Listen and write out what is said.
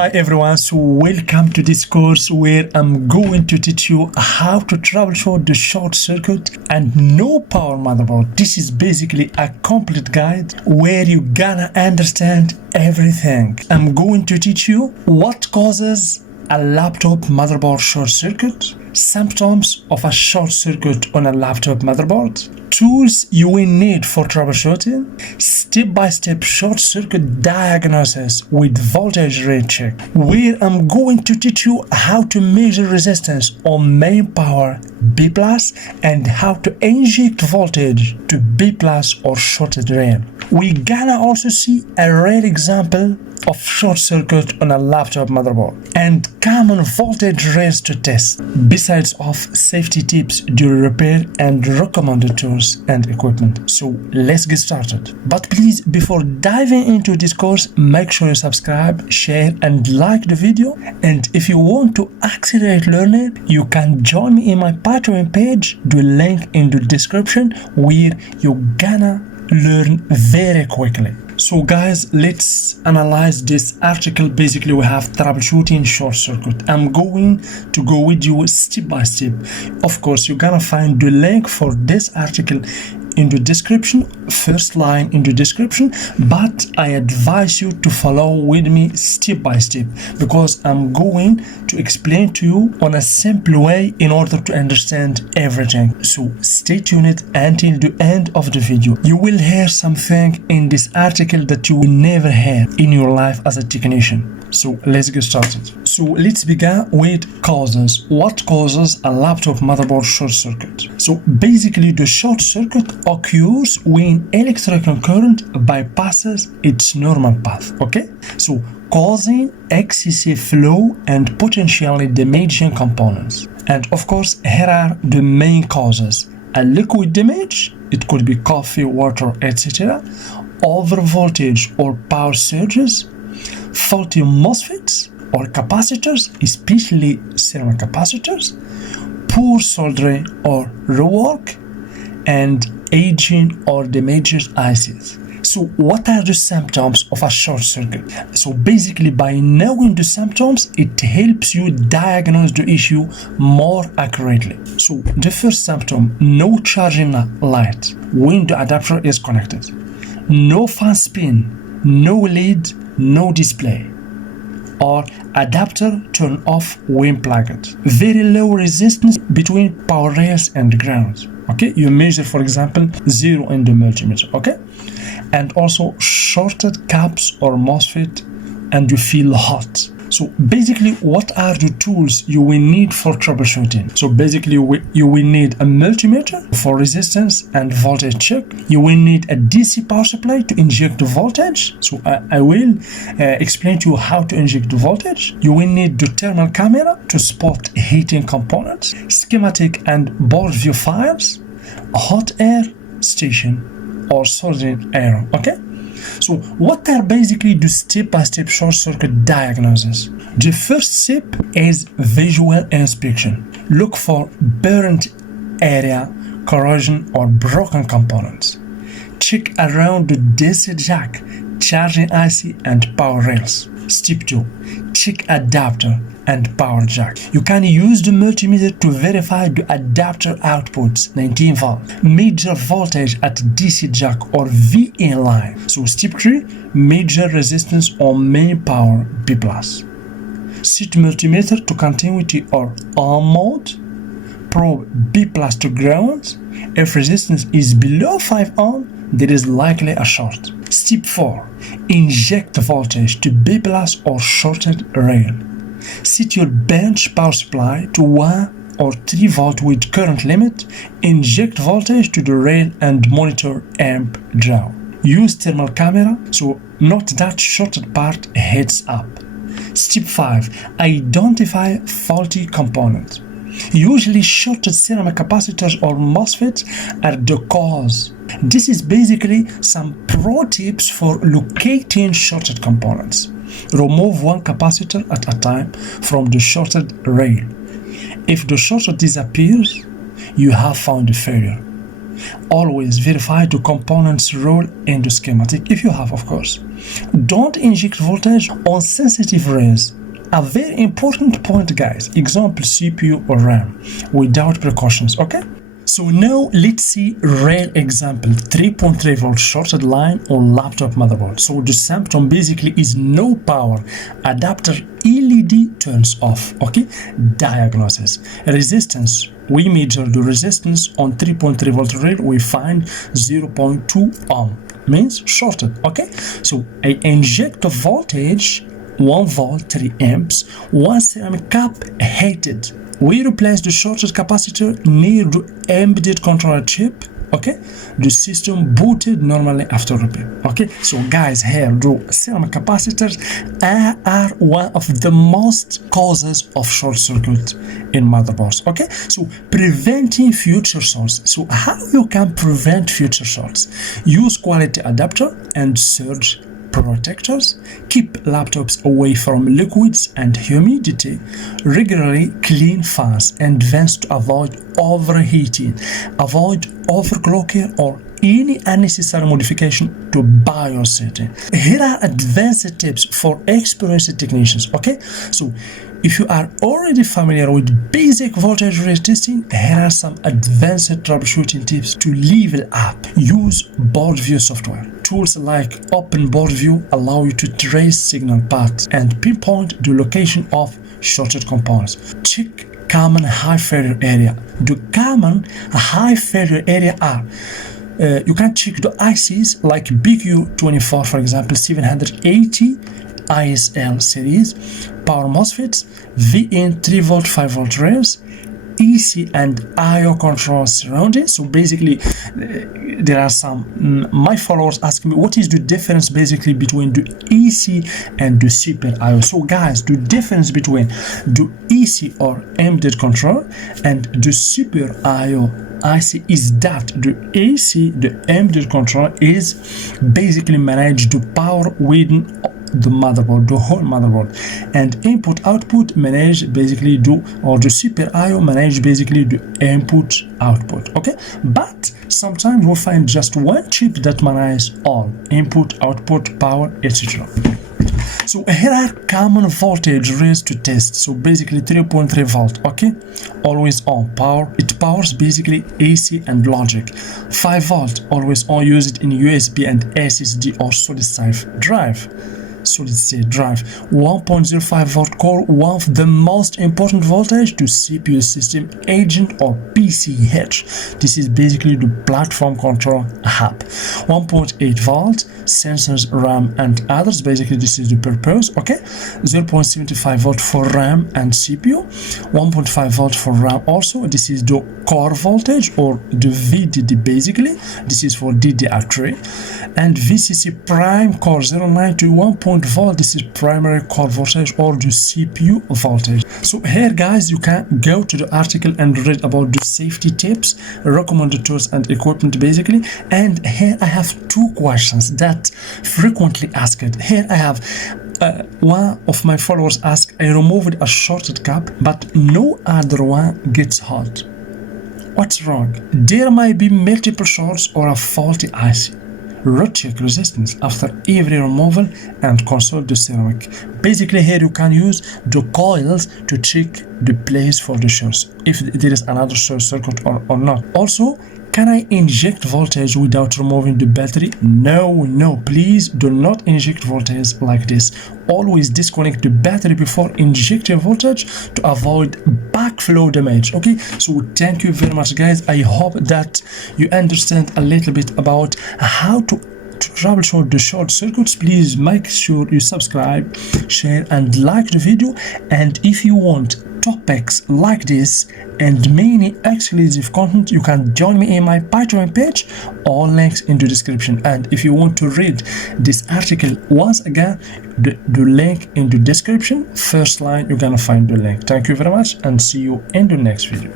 Hi everyone, so welcome to this course where I'm going to teach you how to troubleshoot the short circuit and no power motherboard. This is basically a complete guide where you gonna understand everything. I'm going to teach you what causes a laptop motherboard short circuit, symptoms of a short circuit on a laptop motherboard, tools you will need for troubleshooting, step-by-step short circuit diagnosis with voltage rate check, where I'm going to teach you how to measure resistance on main power B+, and how to inject voltage to B+ or shorted rail. We gonna also see a real example of short circuit on a laptop motherboard and common voltage rails to test, besides of safety tips during repair and recommended tools and equipment. So let's get started. But please, before diving into this course, make sure you subscribe, share and like the video. And if you want to accelerate learning, you can join me in my Patreon page, the link in the description, where you're gonna learn very quickly. So guys, let's analyze this article. Basically, we have troubleshooting short circuit. I'm going to go with you step by step. Of course, you're gonna find the link for this article in the description, first line in the description, but I advise you to follow with me step by step because I'm going to explain to you on a simple way in order to understand everything. So stay tuned until the end of the video. You will hear something in this article that you will never hear in your life as a technician. So let's get started. So let's begin with causes. What causes a laptop motherboard short circuit? So basically, the short circuit occurs when electrical current bypasses its normal path. Okay, so causing excessive flow and potentially damaging components. And of course, here are the main causes: a liquid damage, it could be coffee, water, etc., over voltage or power surges, faulty MOSFETs or capacitors, especially ceramic capacitors, poor soldering or rework, and aging or damaged ICs. So what are the symptoms of a short circuit? So basically, by knowing the symptoms, it helps you diagnose the issue more accurately. So the first symptom: no charging light when the adapter is connected, no fan spin, no lead, no display, or adapter turn off when plugged. Very low resistance between power rails and ground. Okay, you measure, for example, 0 in the multimeter. Okay, and also shorted caps or MOSFET, and you feel hot. So basically, what are the tools you will need for troubleshooting? So basically, you will need a multimeter for resistance and voltage check. You will need a DC power supply to inject the voltage. So I will explain to you how to inject the voltage. You will need the thermal camera to spot heating components, schematic and board view files, a hot air station or soldering iron. Okay. So what are basically the step-by-step short circuit diagnosis? The first step is visual inspection. Look for burnt area, corrosion or broken components. Check around the DC jack, charging IC and power rails. Step 2. Check adapter and power jack. You can use the multimeter to verify the adapter outputs, 19 volt, measure voltage at DC jack or VA line. So step 3, measure resistance on main power B+. Set multimeter to continuity or on mode. Probe B+ to ground. If resistance is below 5 ohm, there is likely a short. Step 4, inject voltage to B+ or shorted rail. Set your bench power supply to 1 or 3 volt with current limit. Inject voltage to the rail and monitor amp draw. Use thermal camera, so note that shorted part heads up. Step 5, identify faulty component. Usually shorted ceramic capacitors or MOSFETs are the cause. This is basically some pro tips for locating shorted components. Remove one capacitor at a time from the shorted rail. If the short disappears, you have found a failure. Always verify the component's role in the schematic, if you have, of course. Don't inject voltage on sensitive rails. A very important point, guys. Example, CPU or RAM, without precautions, okay? So now let's see real example, 3.3 volt shorted line on laptop motherboard. So the symptom basically is no power, adapter LED turns off, okay? Diagnosis. Resistance, we measure the resistance on 3.3 volt rail, we find 0.2 ohm, means shorted, okay? So I inject the voltage 1 volt 3 amps, one ceramic cap heated. We replace the shorted capacitor near the embedded controller chip, okay? The system booted normally after repair, okay? So guys, here the ceramic capacitors are one of the most causes of short circuit in motherboards, okay? So preventing future shorts. So how you can prevent future shorts? Use quality adapter and surge protectors, keep laptops away from liquids and humidity, regularly clean fans and vents to avoid overheating, avoid overclocking or any unnecessary modification to BIOS setting. Here are advanced tips for experienced technicians, okay? So if you are already familiar with basic voltage rail testing, here are some advanced troubleshooting tips to level up. Use board view software. Tools like Open Board View allow you to trace signal paths and pinpoint the location of shorted components. Check common high failure area. The common high failure area are you can check the ICs like BQ24, for example, 780 ISL series, power MOSFETs, VN 3 volt 5 volt rails, EC and IO control surroundings. So basically there are some my followers ask me what is the difference basically between the EC and the super IO. So guys, the difference between the EC or embedded control and the super IO IC is that the AC, the embedded control, is basically manage the power within the motherboard, the whole motherboard, and input output manage basically the super IO manage basically the input output, okay? But sometimes we'll find just one chip that manages all input, output, power, etc. So here are common voltage rails to test. So basically 3.3 volt, okay? Always on power. It powers basically AC and logic. 5 volt, always on, use it in USB and SSD or solid state drive. 1.05 volt core, one of the most important voltage to CPU system agent or PCH. This is basically the platform control hub. 1.8 volt sensors, RAM and others. Basically this is the purpose, okay? 0.75 volt for RAM and CPU. 1.5 volt for RAM also. This is the core voltage or the VDD basically. This is for DDR3. And VCC prime core 0.9 to 1.0 volt, this is primary core voltage or the CPU voltage. So here guys, you can go to the article and read about the safety tips, recommended tools and equipment basically. And here I have two questions that frequently asked. Here I have one of my followers asked, I removed a shorted cap but no other one gets hot. What's wrong? There might be multiple shorts or a faulty IC. Recheck resistance after every removal and consult the ceramic. Basically here you can use the coils to check the place for the shorts, if there is another short circuit or not. Also, can I inject voltage without removing the battery? No, please do not inject voltage like this. Always disconnect the battery before injecting voltage to avoid backflow damage, okay? So thank you very much guys. I hope that you understand a little bit about how to troubleshoot the short circuits. Please make sure you subscribe, share and like the video. And if you want topics like this and many exclusive content, you can join me in my Patreon page. All links in the description. And if you want to read this article once again, the link in the description, first line, you're gonna find the link. Thank you very much and see you in the next video.